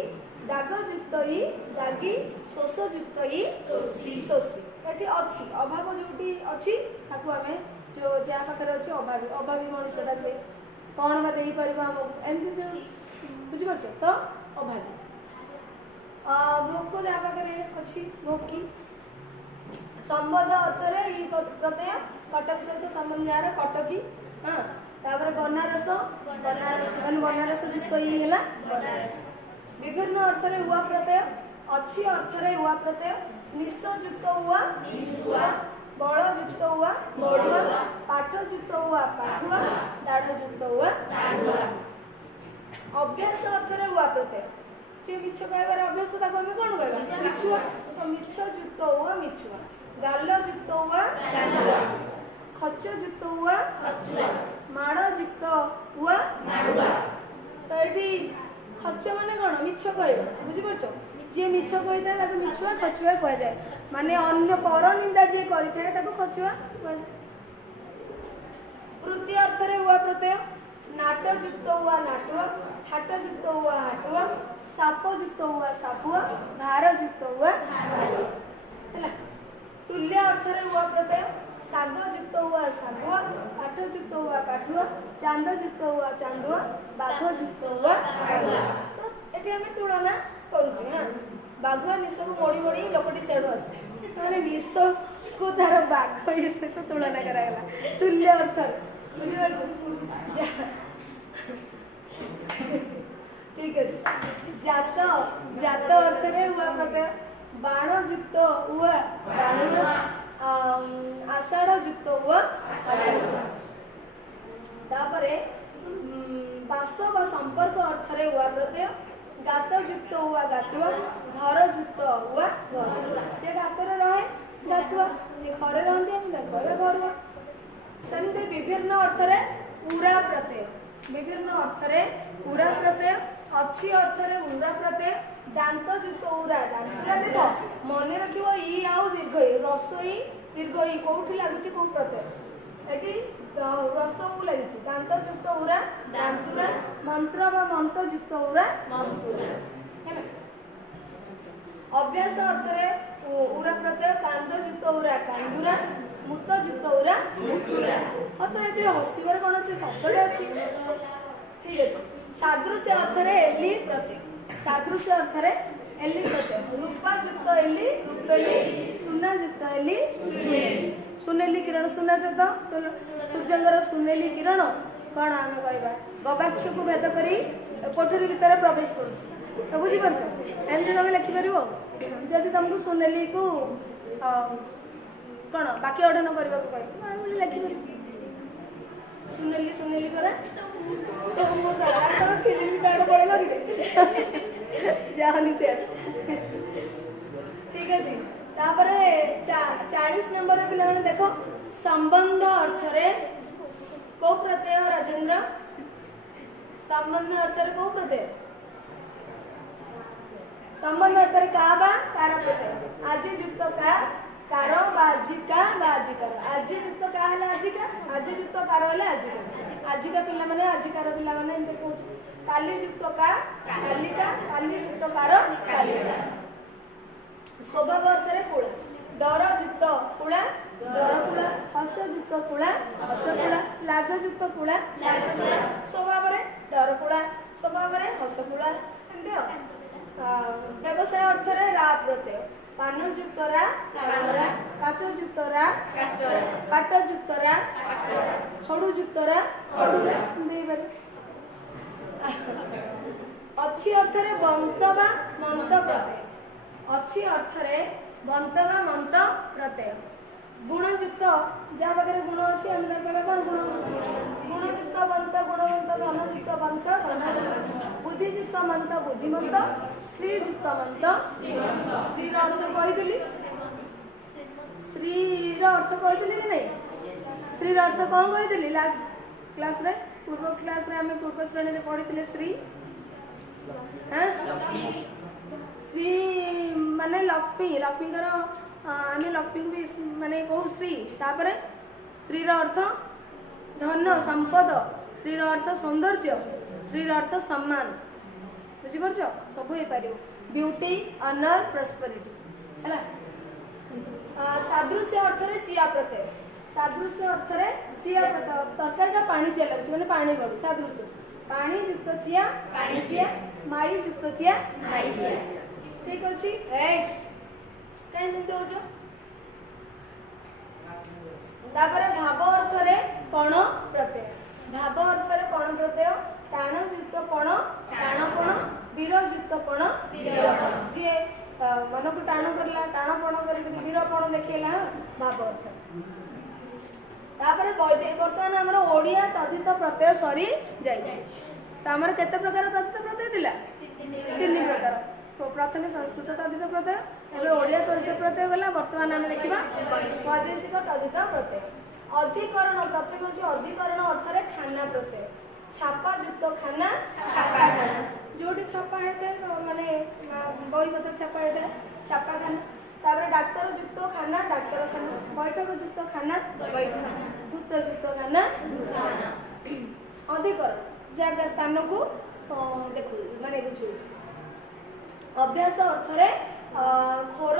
ଦାଗ ଯୁକ୍ତ ଇ ଦାଗୀ, ଶୋଷ ଯୁକ୍ତ ଇ ଶୋଷୀ। ଏଠି ଅଛି ଅଭାବ, ଯୋଉଠି ଅଛି ତାକୁ ଆମେ ଯେଉଁ ଯାହା ପାଖରେ ଅଛି ଅଭାବୀ, ଅଭାବୀ ମଣିଷଟା ସେ କ'ଣ ବା ଦେଇପାରିବ ଆମକୁ, ଏମିତି ଯେଉଁ ବୁଝିପାରୁଛ ତ ଅଭାବୀ। ଭୋକ ଯାହା ପାଖରେ ଅଛି ଭୋକି। ସମ୍ବନ୍ଧ ଅର୍ଥରେ ଇ ପ୍ରତ୍ୟୟ କଟକ ସହିତ ସମନ୍ୱୟର କଟକୀ। ହଁ ତାପରେ ବନାରସ, ବନାରସ ଯୁକ୍ତ ଇ ହେଲା ବନାରସ। ବିଭିନ୍ନ ଅର୍ଥରେ ଉଆ ପ୍ରତ୍ୟୟ ଅଛି ଅର୍ଥରେ ଉଆ ପ୍ରତ୍ୟୟ ନିଶ ଯୁକ୍ତ ଉଆ ନିଶୁଆ, ବଳ ଯୁକ୍ତ ଉଆ ବଳୁଆ, ପାଠ ଯୁକ୍ତ ଉଆ ପାଠୁଆ, ଦାଢ଼ ଯୁକ୍ତ ଉଆ ଦାଢ଼ୁଆ। ଅଭ୍ୟାସ ଅର୍ଥରେ ଉଆ ପ୍ରତ୍ୟୟ, ଯିଏ ମିଛ କହିବାର ଅଭ୍ୟାସ ତାକୁ ଆମେ କ'ଣ କହିବା? ମିଛୁଆ। ତ ମିଛ ଯୁକ୍ତ ଉଆ ମିଛୁଆ, ଗାଲ ଯୁକ୍ତ ଉଆ ଗାଲୁଆ, ଖଚ ଯୁକ୍ତ ଉଆ ଖଚୁଆ, ମାଡ଼ ଯୁକ୍ତ ଉଆ ମାଡ଼ୁଆ। ତ ଏଠି ଖଚ ମାନେ କ'ଣ? ମିଛ କହିବା ବୁଝିପାରୁଛ। ଯିଏ ମିଛ କହିଥାଏ ତାକୁ ମିଛୁଆ ଖଚୁଆ କୁହାଯାଏ, ମାନେ ଅନ୍ୟ ପର ନିନ୍ଦା ଯିଏ କରିଥାଏ ତାକୁ ଖଚୁଆ କୁହାଯାଏ। ବୃତ୍ତି ଅର୍ଥରେ ଉଆ ପ୍ରତ୍ୟୟ ନାଟ ଯୁକ୍ତ ଉଆ ନାଟୁଆ, ହାଟ ଯୁକ୍ତ ଉଆ ହାଟୁଆ, ସାପ ଯୁକ୍ତ ଉଆ ସାପୁଆ, ଭାର ଯୁକ୍ତ ଉଆ ଭାରୁଆ ହେଲା। ତୁଲ୍ୟ ଅର୍ଥରେ ଉଆ ପ୍ରତ୍ୟୟ ଶାଗ ଯୁକ୍ତ ଉଆ ଶାଗୁଆ, କାଠ ଯୁକ୍ତ ଉଆ କାଠୁଆ, ଚାନ୍ଦ ଯୁକ୍ତ ଉଆ ଚାନ୍ଦୁଆ, ବାଘ ଯୁକ୍ତ ଉଆ ବାଘୁଆ। ତ ଏଠି ଆମେ ତୁଳନା କରୁଛୁ। ହଁ ବାଘୁଆ ନିଶକୁ ମୋଡ଼ି ମୋଡ଼ି ଲୋକଟି ସେଆଡ଼ୁ ଆସୁଛି, ମାନେ ନିଶକୁ ତାର ବାଘ ଇଏ ସହିତ ତୁଳନା କରାଗଲା ତୁଲ୍ୟ ଅର୍ଥରେ ବୁଝିପାରୁଛୁ। ଠିକ ଅଛି। ଜାତ ଅର୍ଥରେ ଉଆ ପ୍ରତ୍ୟୟ ବାଣ ଯୁକ୍ତ ଉଆ ବାଣୁଆ, ଆଷାଢ଼ ଯୁକ୍ତ ଉଆ ଆଷାଢ଼ୁଆ। ତାପରେ ବାସ ବା ସମ୍ପର୍କ ଅର୍ଥରେ ଉଆ ପ୍ରତ୍ୟୟ ଗାତ ଯୁକ୍ତ ଉଆ ଗାତୁଆ, ଘର ଯୁକ୍ତ ଉଆ ଘରୁଆ। ଯେ ଗାତରେ ରହେ ଗାତୁଆ, ଯେ ଘରେ ରହନ୍ତି ଆମେ ତାକୁ କହିବା ଘରୁଆ। ସେମିତି ବିଭିନ୍ନ ଅର୍ଥରେ ଉରା ପ୍ରତ୍ୟୟ, ବିଭିନ୍ନ ଅର୍ଥରେ ଉରା ପ୍ରତ୍ୟୟ ଅଛି ଅର୍ଥରେ ଉରା ପ୍ରତ୍ୟୟ ଦାନ୍ତ ଯୁକ୍ତ ଉରା ଦାନ୍ତୁରା ଦେବ। ମନେ ରଖିବ ଇ ଆଉ ଦୀର୍ଘ ଇ, ରସ ଇ ଦୀର୍ଘ ଇ କୋଉଠି ଲାଗୁଛି କୋଉ ପ୍ରତ୍ୟୟ? ଏଠି ରସ ଉ ଲାଗିଛି। ଦାନ୍ତ ଯୁକ୍ତ ଉରା ଦାନ୍ତୁରା, ମନ୍ତ୍ର ବା ମନ୍ତ ଯୁକ୍ତ ଉରା ମନ୍ତୁରା ହେଲା। ଅଭ୍ୟାସ ଅର୍ଥରେ ଉରା ପ୍ରତ୍ୟୟ କାନ୍ଦ ଯୁକ୍ତ ଉରା କାନ୍ଦୁରା, ମୁତ ଯୁକ୍ତ ଉରା ଏଥିରେ ହସିବାର କ'ଣ ଅଛି? ଶବ୍ଦଟା ଅଛି। ଠିକ୍ ଅଛି। ସାଦୃଶ୍ୟ ଅର୍ଥରେ ଏଲି ପ୍ରତ୍ୟୟ। ସାଦୃଶ୍ୟ ଅର୍ଥରେ ଏଲି ପ୍ରତ୍ୟୟ। ରୂପା ଯୁକ୍ତ ଏଲି ରୂପେଲି, ସୁନା ଯୁକ୍ତ ଏଲି ସୁନେଲି। ସୁନେଲି କିରଣ, ସୁନା ସହିତ ସୂର୍ଯ୍ୟଙ୍କର ସୁନେଲି କିରଣ କ'ଣ ଆମେ କହିବା? ଗବାକ୍ଷକୁ ଭେଦ କରି କୋଠରୀ ଭିତରେ ପ୍ରବେଶ କରୁଛି। ତ ବୁଝିପାରୁଛ? ଏମିତି ତମେ ଲେଖିପାରିବ। ଯଦି ତମକୁ ସୁନେଲିକୁ କ'ଣ ବାକ୍ୟ ଅଢନ କରିବାକୁ କହିବ, ଲେଖିପାରିବ ସୁନେଲି ସୁନେଲି କରେ। ତ ମୋ ସାରାଙ୍କର ଫିଲ୍ମ କାର୍ଡ ପଳେଇବ କି ଯାଅନି ସିଆଡ଼େ। ଠିକ୍ ଅଛି। ତାପରେ 40 ନମ୍ବର ପିଲାମାନେ ଦେଖ, ସମ୍ବନ୍ଧ ଅର୍ଥରେ କୋଉ ପ୍ରତ୍ୟୟ ରାଜେନ୍ଦ୍ର? ସମ୍ବନ୍ଧ ଅର୍ଥରେ କୋଉ ପ୍ରତ୍ୟୟ? ସମ୍ବନ୍ଧ ଅର୍ଥରେ କା ବା କାର ପ୍ରତ୍ୟୟ। ଆଜି ଯୁକ୍ତ କା, କାର ବା ଆଜିକା ବା ଆଜିକାର। ଆଜି ଯୁକ୍ତ କା ହେଲେ ଆଜିକା, ଆଜି ଯୁକ୍ତ କାର ହେଲେ ଆଜିକା। ଆଜିକା ପିଲାମାନେ ଆଜିକାର ପିଲାମାନେ ଏମିତି କହୁଛୁ। କାଲି ଯୁକ୍ତ କା କାଲିକା, କାଲି ଯୁକ୍ତ କାର କାଲିକା। ସ୍ୱଭାବ ଅର୍ଥରେ କୁଳା। ଡର ଯୁକ୍ତ କୁଳା, ଡର କୁଳା। ହସ ଯୁକ୍ତ କୁଳା, ହସ କୁଳା। ଲାଜ ଯୁକ୍ତ କୁଳା, ଲାଜ କୁଳା। ସ୍ୱଭାବରେ ଡର କୁଳା, ସ୍ୱଭାବରେ ହସ କୁଳା। ଏମିତି ଆଉ। ବ୍ୟବସାୟ ଅର୍ଥରେ ରା ପ୍ରତ୍ୟୟ। ପାନ ଯୁକ୍ତ ରା, ପାନରା। କାଚ ଯୁକ୍ତ ରା, କାଚରା। ପାଟ ଯୁକ୍ତ ରା, ପାଟରା। ଖଡୁ ଯୁକ୍ତ ରା, ଖଡୁରା। ଦେଇପାରେ। ଅଛି ଅର୍ଥରେ ବନ୍ତ ବା ମନ୍ତ ପ୍ରତ୍ୟୟ। ଅଛି ଅର୍ଥରେ ବନ୍ତ ବା ମନ୍ତ ପ୍ରତ୍ୟୟ। ଗୁଣଯୁକ୍ତ, ଯାହା ପାଖରେ ଗୁଣ ଅଛି ଆମେ ତାକୁ କହିବା କ'ଣ? ଗୁଣ। ଗୁଣଯୁକ୍ତ ବନ୍ତ, ଗୁଣବନ୍ତ। ଧନଯୁକ୍ତ ବନ୍ତ, ଧନବନ୍ତ। ବୁଦ୍ଧିଯୁକ୍ତ ମନ୍ତ, ବୁଦ୍ଧିମନ୍ତ। ଶ୍ରୀଯୁକ୍ତ ମନ୍ତ, ଶ୍ରୀମନ୍ତ। ଶ୍ରୀର ଅର୍ଥ କହିଥିଲି, ଶ୍ରୀର ଅର୍ଥ କହିଥିଲି କି ନାହିଁ? ଶ୍ରୀର ଅର୍ଥ କ'ଣ କହିଥିଲି ଲାଷ୍ଟ କ୍ଲାସରେ? ପୂର୍ବ କ୍ଲାସରେ ଆମେ ପୂର୍ବ ଶ୍ରେଣୀରେ ପଢ଼ିଥିଲେ ଶ୍ରୀ। ଶ୍ରୀ ମାନେ ଲକ୍ଷ୍ମୀ। ଲକ୍ଷ୍ମୀଙ୍କର ଆମେ ଲକ୍ଷ୍ମୀକୁ ବି ମାନେ କହୁ ଶ୍ରୀ। ତାପରେ ସ୍ତ୍ରୀର ଅର୍ଥ ଧନ, ସମ୍ପଦ। ସ୍ତ୍ରୀର ଅର୍ଥ ସୌନ୍ଦର୍ଯ୍ୟ। ସ୍ତ୍ରୀର ଅର୍ଥ ସମ୍ମାନ। ବୁଝିପାରୁଛ? ସବୁ ହେଇପାରିବ। ବିୟୁଟି, ଅନର, ପ୍ରସ୍ପରିଟି ହେଲା। ସାଦୃଶ୍ୟ ଅର୍ଥରେ ଚିଆ ପ୍ରତ୍ୟୟ। ସାଦୃଶ୍ୟ ଅର୍ଥରେ ଚିଆ ପ୍ରତ୍ୟୟ। ତରକାରୀଟା ପାଣି ଚିଆ ଲାଗୁଛି ମାନେ ପାଣି ବଢ଼ୁ। ସାଦୃଶ୍ୟ ପାଣି ଯୁକ୍ତ ଚିଆ, ପାଣି ଚିଆ। ମାଇ ଯୁକ୍ତ ଚିଆ, ମାଇ ଚିଆ। ଠିକ୍ ଅଛି। କାହିଁ ସେମିତି ହଉଛ? ତାପରେ ଭାବ ଅର୍ଥରେ ପଣ ପ୍ରତ୍ୟୟ। ଭାବ ଅର୍ଥରେ ପଣ ପ୍ରତ୍ୟୟ। ଟାଣ ଯୁକ୍ତ ପଣ, ଟାଣପଣ। ବୀର ଯୁକ୍ତ ପଣ, ବୀରପଣ। ଯିଏ ମନକୁ ଟାଣ କରିଲା, ଟାଣପଣ କରିକି ବୀରପଣ ଦେଖେଇଲା, ଭାବ ଅର୍ଥ। ତାପରେ ବର୍ତ୍ତମାନ ଆମର ଓଡ଼ିଆ ତଦ୍ଧିତ ପ୍ରତ୍ୟୟ ସରି ଯାଇଛି। ତ ଆମର କେତେ ପ୍ରକାର ତଦ୍ଧିତ ପ୍ରତ୍ୟୟ ଥିଲା? 3 ପ୍ରକାର। ପ୍ରଥମେ ସଂସ୍କୃତ ତଦ୍ଧିତ ପ୍ରତ୍ୟୟ, ଏବେ ଓଡ଼ିଆ ତଦ୍ଧିତ ପ୍ରତ୍ୟୟ ଗଲା। ବର୍ତ୍ତମାନ ଆମେ ଦେଖିବା ବୈଦେଶିକ ତଦ୍ଧିତ ପ୍ରତ୍ୟୟ। ଅଧିକରଣ, ପ୍ରଥମେ ହେଉଛି ଅଧିକରଣ ଅର୍ଥରେ ଖାନା ପ୍ରତ୍ୟୟ। ଛାପା ଯୁକ୍ତ ଖାନା, ଛାପାଖାନା। ଯୋଉଠି ଛପା ହେଇଥାଏ ମାନେ ବହିପତ୍ର ଛପା ହେଇଥାଏ, ଛାପାଖାନା। ତାପରେ ଡାକ୍ତର ଯୁକ୍ତ ଖାନା, ଡାକ୍ତରଖାନା। ବୈଠକ ଯୁକ୍ତ ଖାନା, ବୈଠକଖାନା। ଭୂତ ଯୁକ୍ତ ଖାନା, ଭୂତଖାନା। ଅଧିକରଣ ଜାଗା ସ୍ଥାନକୁ ଦେଖୁ ମାନେ ବୁଝୁ। ଅଭ୍ୟାସ ଅର୍ଥରେ ଖୋର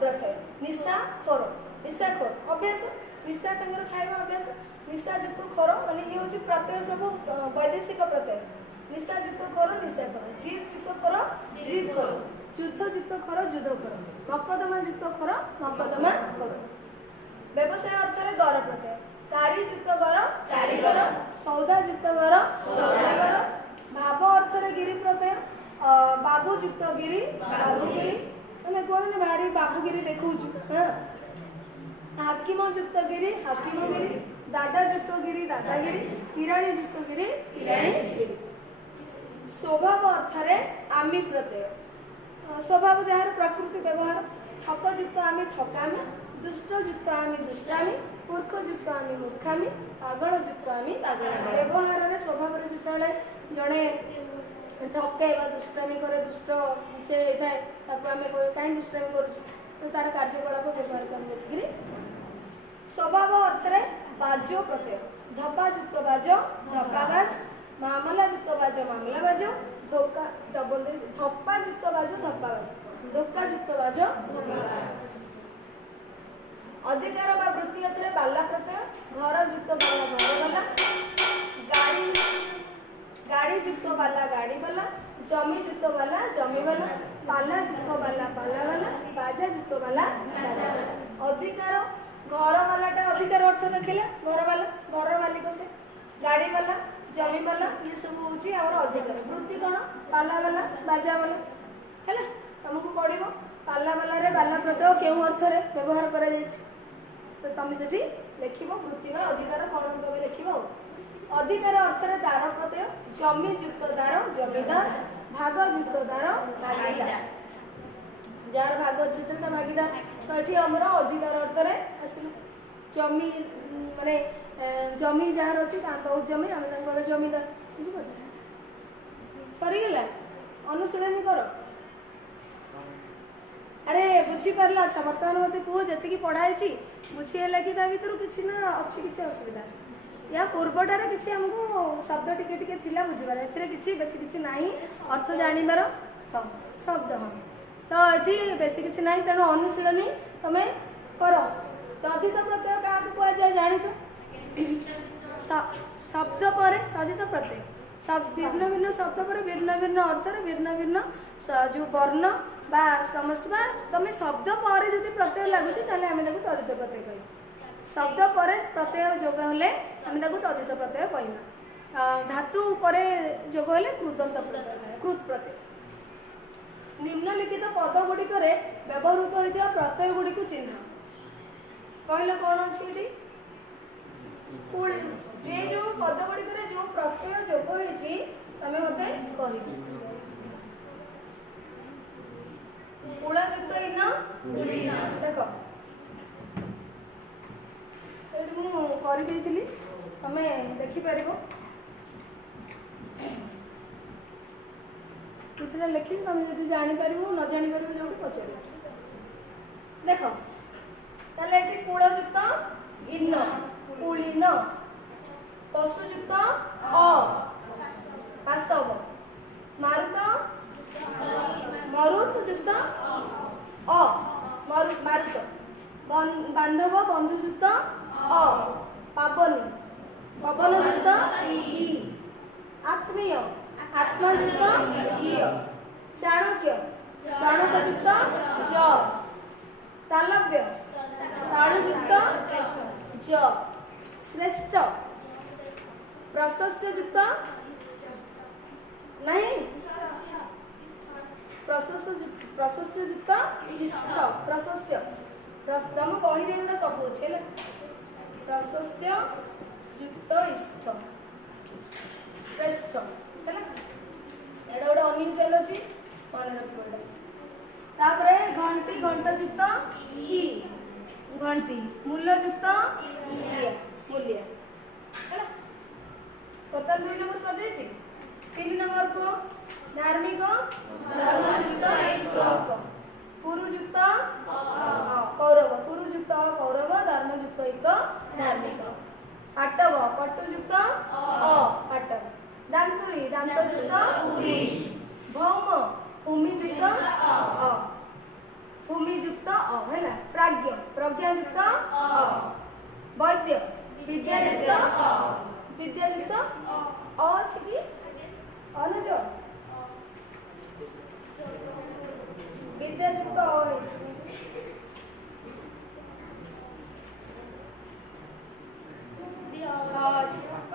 ପ୍ରତ୍ୟୟ। ନିଶା ଖୋର, ନିଶା ଖୋର। ଅଭ୍ୟାସ ନିଶା ତାଙ୍କର ଖାଇବା ଅଭ୍ୟାସ। ନିଶା ଯୁକ୍ତ ଖୋର ମାନେ ଇଏ ହେଉଛି ପ୍ରତ୍ୟୟ ସବୁ ବୈଦେଶିକ ପ୍ରତ୍ୟୟ। ନିଶା ଯୁକ୍ତ ଖୋର, ନିଶା ଖୋର। ଜିତ୍ ଯୁକ୍ତ ଖୋର, ଜିତ୍ ଖୋର। ଯୁଦ୍ଧ ଯୁକ୍ତ ଖୋର, ଯୁଦ୍ଧ ଖୋର। ମକଦ୍ଦମା ଯୁକ୍ତ ଖୋର, ମକଦ୍ଦମା ଖୋର। ବ୍ୟବସାୟ ଅର୍ଥରେ ଗର ପ୍ରତ୍ୟୟ। କାରି ଯୁକ୍ତ ଗର, କାରିଗର। ସୌଦା ଯୁକ୍ତ ଗର, ସୌଦାଗର। ଭାବ ଅର୍ଥରେ ଗିରି ପ୍ରତ୍ୟୟ। ବାବୁ ଯୁକ୍ତ ଗିରି, ବାବୁଗିରି। ମାନେ କୁହନ୍ତି ଭାରି ବାବୁଗିରି ଦେଖଉଛୁ। ହାକିମ ଯୁକ୍ତ ଗିରି, ହାକିମଗିରି। ଦାଦା ଯୁକ୍ତ ଗିରି, ଦାଦାଗିରି। କିରାଣୀ ଯୁକ୍ତ ଗିରି, କିରାଣୀଗିରି। ସ୍ୱଭାବ ଅର୍ଥରେ ଆମି ପ୍ରତ୍ୟୟ। ସ୍ୱଭାବ ଯାହାର ପ୍ରକୃତି ବ୍ୟବହାର। ଠକ ଯୁକ୍ତ ଆମେ, ଠକାମି। ଦୁଷ୍ଟ ଯୁକ୍ତ ଆମେ, ଦୁଷ୍ଟାମି। ମୂର୍ଖ ଯୁକ୍ତ ଆମେ, ମୂର୍ଖାମି। ପାଗଳ ଯୁକ୍ତ ଆମେ, ପାଗଳାମି। ବ୍ୟବହାରରେ ସ୍ୱଭାବରେ ଯେତେବେଳେ ଜଣେ ଠକେ ବା ଦୁଷ୍ଟାମି କରେ, ଦୁଷ୍ଟ ସେ ହେଇଥାଏ, ତାକୁ ଆମେ କହିବୁ କାହିଁ ଦୁଷ୍ଟାମି କରୁଛୁ, ତ ତାର କାର୍ଯ୍ୟକଳାପ ବ୍ୟବହାରକୁ ଆମେ ଦେଖିକିରି। ସ୍ୱଭାବ ଅର୍ଥରେ ବାଜ ପ୍ରତ୍ୟୟ। ଧପା ଯୁକ୍ତ ବାଜ, ଧପାବାଜ। ମାମଲା ଯୁକ୍ତ ବାଜ, ମାମଲାବାଜ। ଧୋକା ଡବଲ ଧପା ଯୁକ୍ତ ବାଜ, ଧପାବାଜ। ଧୋକା ଯୁକ୍ତ ବାଜ, ଧୋକାବାଜ। ଅଧିକାର ବା ବୃତ୍ତି ଅର୍ଥରେ ବାଲା ପ୍ରତ୍ୟୟ। घर युक्त बाला घर वाला, गाड़ी गाड़ी युक्त बाला गाड़ी वाला, जमी युक्त बाला जमी वाला, पाला युक्त बाला पाला वाला, बाजा युक्त बाला बाजा वाला। अधिकार घर वालाटा अधिकार अर्थ देखिला घर वाला घर मालिक से, गाड़ी वाला जमी वाला ये सब होची और अधिकार। वृत्ति कौन पाला वाला बाजा वाला है तुमको पड़ो पाला वाला रे बाला प्रत्यय केउ अर्थ रे व्यवहार करा जायछि तो तुम सेठी लिखिबो वृत्ति में अधिकार कौन तबे लिखिबो। अधिकार अर्थ रे दार प्रत्यय, जमी युक्त दार जमीदार, भाग युक्त दार भागीदार, जार भाग अछि त भागीदार। तो एठी हमरो अधिकार अर्थ रे आसिल जमी माने जमी जार अछि ता बहुत जमी हम कहबे जमीदार बुझि पछ सरी गेला अनुशीलनी करो। अरे बुझी पारला अच्छा वर्तमान मते को जति की पढ़ाई छी बुझी हैला कि ता भीतर किछि ना अछि किछि असुविधा या पूर्वटारे किछि हमको शब्द टिके टिके थिला बुझिबार एथिरे किछि बेसी किछि नाही अर्थ जानिबार शब्द हम तो एठी बेसी किछि नाही तेनो अनुशीलनी तमे करो। तदित प्रत्यय का को जाय जानिछो शब्द पर तदित प्रत्यय सब भिन्न भिन्न शब्द पर भिन्न भिन्न अर्थ रे भिन्न भिन्न जो वर्ण बा समस्त बा तमे शब्द पर जदि प्रत्यय लागुछि ताले हमें ताको तदित प्रत्यय कहि। शब्द पर प्रत्यय जोग होले हमें ताको तदित प्रत्यय कहिना। धातु पर जोग होले कृदंत प्रत्यय कृत प्रत्यय। निम्नलिखित पद गुडी करे व्यवहृत होइतिया प्रत्यय गुडी को चिन्ह कहले कोन अछि एठी कुल जे जो पद गुडी करे जो प्रत्यय जोग होइछि तमे मते कहि। कुल युक्त इन कुलीन देखो एठी मु करि देइथिली तमे देखि परिबो किछरा लिखि तमे जदि जानि परिबो न जानि परिबो जोटी पचारि देखो ताले एठी कुल युक्त इन कुलीन, पशु युक्त अ आसव, मारुत मरुत युक्त अ मारुत मारुत, बांधव बंधु युक्त अ पावनी पवन युक्त इ, आत्मीय आत्मा युक्त इ, चाणक्य चाणक युक्त ज, तालव्य तालु युक्त ज, श्रेष्ठ प्रशस्य युक्त नहीं प्रशस्य युक्त इष्ट प्रशस्य तम बही रे गुडा सब अछि ले प्रशस्य युक्त इष्ट श्रेष्ठ हैला एडा गुडा अनयूजुअल अछि मन रखिबो एडा। तापरे घंटी घंटा युक्त इ, घंटी मूल्य युक्त इ मूल्य हैला। टोटल 2 नंबर सर देछि 3 नंबर को धार्मिक धर्म युक्त एक, कुरु युक्त कौरव कुरु युक्त कौरव, धर्म युक्त एक धार्मिक, पाटव पटु युक्त अ पाटव, दांतुरी दांत युक्त उरी, भौम भूमि युक्त अ भूमि युक्त अ हैला। प्राज्ञ प्रज्ञा युक्त अ, वैद्य विद्या युक्त अ विद्या युक्त अ अछि कि अनुज विद्या युक्त अ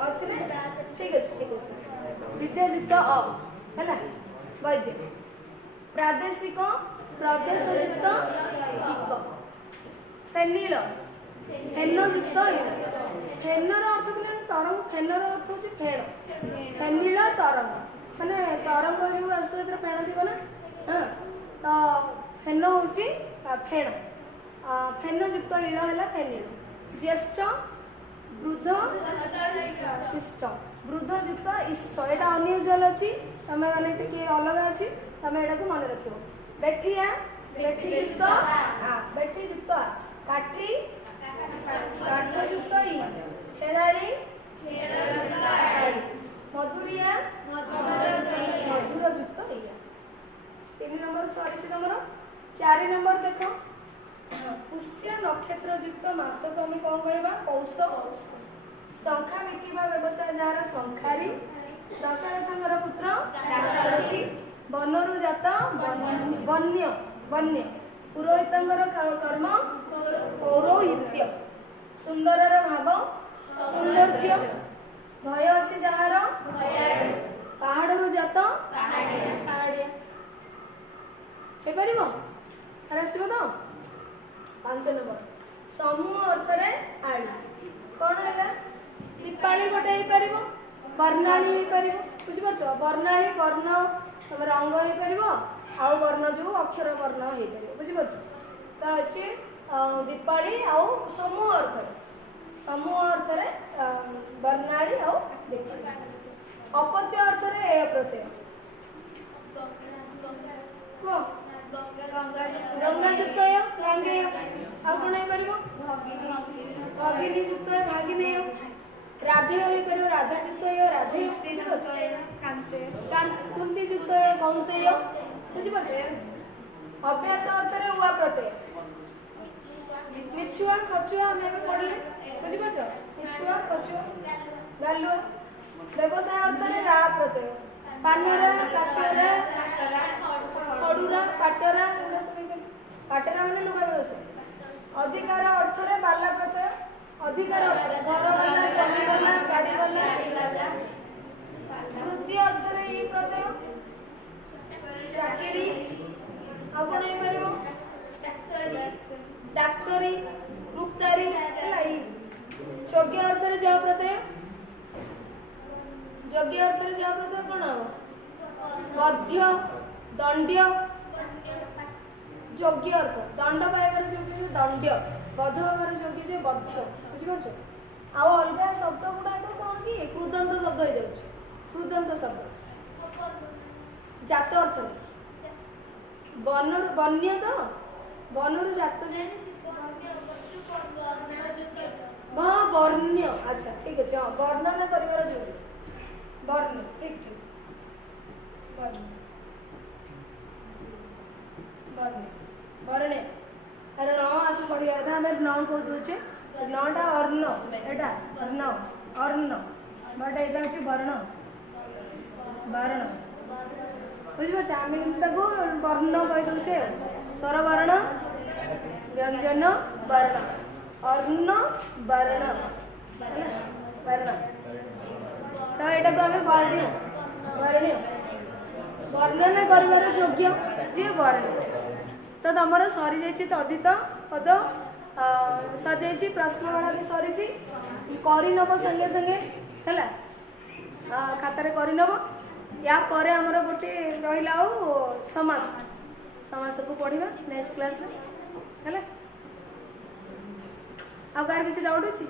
अछि ने ठीक अछि विद्या युक्त अ हैला। वैद्य प्रादेशिक प्रदेश युक्त इक, फेनिल फेन युक्त इन, फेनर अर्थ बोले तरंग फेनर अर्थ होछि फेण, फेनिल तरंग माने तरंग जो आस्तो एतर फेण दिबो ना हां तो फेन होछि फेण, फेन युक्त इन हैला फेनिल। ज्येष्ठ वृद्ध इष्ट, वृद्ध युक्त इष्ट एटा अनयूजुअल अछि तमे माने टिके अलग अछि तमे एटा को मन रखियो। बेठिया बेठी युक्त आ बेठी युक्त आ, काठी काठ युक्त इ, खेलाड़ी खेल युक्त आड़ी, मधुरिया मधुर युक्त इ। 3 नंबर सॉरी से नंबर 4 नंबर देखो पुष्य नक्षत्र ଯୁକ୍ତ ମାସକୁ ଆମେ କ'ଣ କହିବା? ପୌଷ। ଶଙ୍ଖା ବିକିବା ବ୍ୟବସାୟ ଯାହାର ଶଙ୍ଖାରୀ। ଦଶରଥଙ୍କର ପୁତ୍ର ଦାଶରଥୀ। ବନରୁ ଜାତ ବନ୍ୟ ବନ୍ୟ। ପୁରୋହିତଙ୍କର କର୍ମ ପୌରୋହିତ୍ୟ। ସୁନ୍ଦରର ଭାବ ସୌନ୍ଦର୍ଯ୍ୟ। ଭୟ ଅଛି ଯାହାର ପାହାଡ଼ରୁ ଜାତ ପାହାଡ଼ିଆ। ହେଇପାରିବ? ଆସିବ ତ? 5 ନମ୍ବର ସମୂହ ଅର୍ଥରେ ଆଳି। କ'ଣ ହେଲା? ଦୀପାଳି ଗୋଟେ ହେଇପାରିବ, ବର୍ଣ୍ଣାଳୀ ହେଇପାରିବ। ବୁଝିପାରୁଛ? ବର୍ଣ୍ଣାଳୀ ବର୍ଣ୍ଣ ରଙ୍ଗ ହେଇପାରିବ, ଆଉ ବର୍ଣ୍ଣ ଯେଉଁ ଅକ୍ଷର ବର୍ଣ୍ଣ ହେଇପାରିବ। ବୁଝିପାରୁଛ? ତ ଅଛି ଦୀପାଳି ଆଉ ସମୂହ ଅର୍ଥରେ ବର୍ଣ୍ଣାଳୀ ଆଉ ଦୀପାଳି। ଅପତ୍ୟ ଅର୍ଥରେ ଏ ପ୍ରତ୍ୟୟ। କୁହ। ଗଙ୍ଗା ଯୁକ୍ତ ଗାଙ୍ଗେୟ। ଆଉ କ'ଣ ହେଇପାରିବ? ଭଗିନୀ ଯୁକ୍ତ ଭାଗିନେୟ। ରାଧେୟ ହେଇପାରିବ, ରାଧା ଯୁକ୍ତ ରାଧେୟ। କୁନ୍ତୀ ଯୁକ୍ତ କୌନ୍ତେୟ। ବୁଝିପାରୁଛ? ଅଭ୍ୟାସ ଅର୍ଥରେ ଉଆ ପ୍ରତ୍ୟୟ। ମିଛୁଆ ଖଚୁଆ ଆମେ ଏବେ ପଢିଲେ। ବୁଝିପାରୁଛ? ମିଛୁଆ ଖଚୁଆ ଗାଲୁଆ। ବ୍ୟବସାୟ ଅର୍ଥରେ ରା ପ୍ରତ୍ୟୟ। ପାନରା କାଚରା ଖଡୁରା ପାଟରା ଏଗୁଡ଼ା ସବୁ ହେଇପାରିବ। ପାଟରା ମାନେ ଲୁଗା ବ୍ୟବସାୟ। ଅଧିକାର ଅର୍ଥରେ ବାଲା ପ୍ରତ୍ୟୟ। ଅଧିକାର ଅର୍ଥରେ ଘର ବାଲା, ଜମି ବାଲା, ଗାଡ଼ି ବାଲା। ବୃତ୍ତି ଅର୍ଥରେ ଇ ପ୍ରତ୍ୟୟ। ଚାକିରି। ଆଉ କ'ଣ ହେଇପାରିବ? ଡାକ୍ତରୀ, ମୁକ୍ତାରୀ ହେଲା। ଯୋଗ୍ୟ ଅର୍ଥରେ ଯ ପ୍ରତ୍ୟୟ। ଯୋଗ୍ୟ ଅର୍ଥରେ ଯ ପ୍ରତ୍ୟୟ କ'ଣ ହବ? ବଧ୍ୟ, ଦଣ୍ଡ୍ୟ। ଯୋଗ୍ୟ ଅର୍ଥ ଦଣ୍ଡ ପାଇବାର ଯୋଗ୍ୟ ଯେ ଦଣ୍ଡ୍ୟ, ବଧ ହେବାର ଯୋଗ୍ୟ ଯେ ବଧ୍ୟ। ବୁଝିପାରୁଛ? ଆଉ ଅଲଗା ଶବ୍ଦ ଗୁଡ଼ାକ କ'ଣ କି କୃଦନ୍ତ ଶବ୍ଦ ହେଇଯାଉଛି। କୃଦନ୍ତ ଶବ୍ଦ। ଜାତ ଅର୍ଥରେ ବନରୁ ବନ୍ୟ ତ ବନରୁ ଜାତ ଯାଏ। ହଁ ବର୍ଣ୍ୟ। ଆଚ୍ଛା ଠିକ୍ ଅଛି। ହଁ ବର୍ଣ୍ଣନା କରିବାର ଯୋଗ୍ୟ ବର୍ଣ୍ଣ। ଠିକ୍ ଠିକ୍। ବର୍ଣ୍ଣ ଆରେ ନ ଆକୁ ପଢ଼ିବା କଥା। ଆମେ ନ କହିଦେଉଛେ। ନଟା ଅର୍ଣ୍ଣ, ଏଇଟା ଅର୍ଣ୍ଣ ଅର୍ଣ୍ଣ ବଟ୍ ଏଇଟା ହେଉଛି ବର୍ଣ୍ଣ ବର୍ଣ୍ଣ। ବୁଝିପାରୁଛ? ଆମେ କିନ୍ତୁ ତାକୁ ବର୍ଣ୍ଣ କହିଦେଉଛେ। ସ୍ୱରବର୍ଣ୍ଣ ବ୍ୟଞ୍ଜନ ବର୍ଣ୍ଣ ଅର୍ଣ୍ଣ ବର୍ଣ୍ଣ ହେଲା ବର୍ଣ୍ଣ। ତ ଏଇଟାକୁ ଆମେ ବର୍ଣ୍ଣ ବର୍ଣ୍ଣନା କରିବାର ଯୋଗ୍ୟ ଯିଏ ବର୍ଣ୍ଣ। ତ ତମର ସରିଯାଇଛି ତଦିତ ପଦ ସରିଯାଇଛି। ପ୍ରଶ୍ନମାଳା ବି ସରିଛି। କରିନେବ ସାଙ୍ଗେ ସାଙ୍ଗେ ହେଲା। ଖାତାରେ କରିନେବ। ୟା ପରେ ଆମର ଗୋଟେ ରହିଲା ଆଉ ସମାସକୁ ପଢ଼ିବା ନେକ୍ସଟ କ୍ଲାସରେ ହେଲା। ଆଉ କାହାର କିଛି ଡାଉଟ୍ ଅଛି?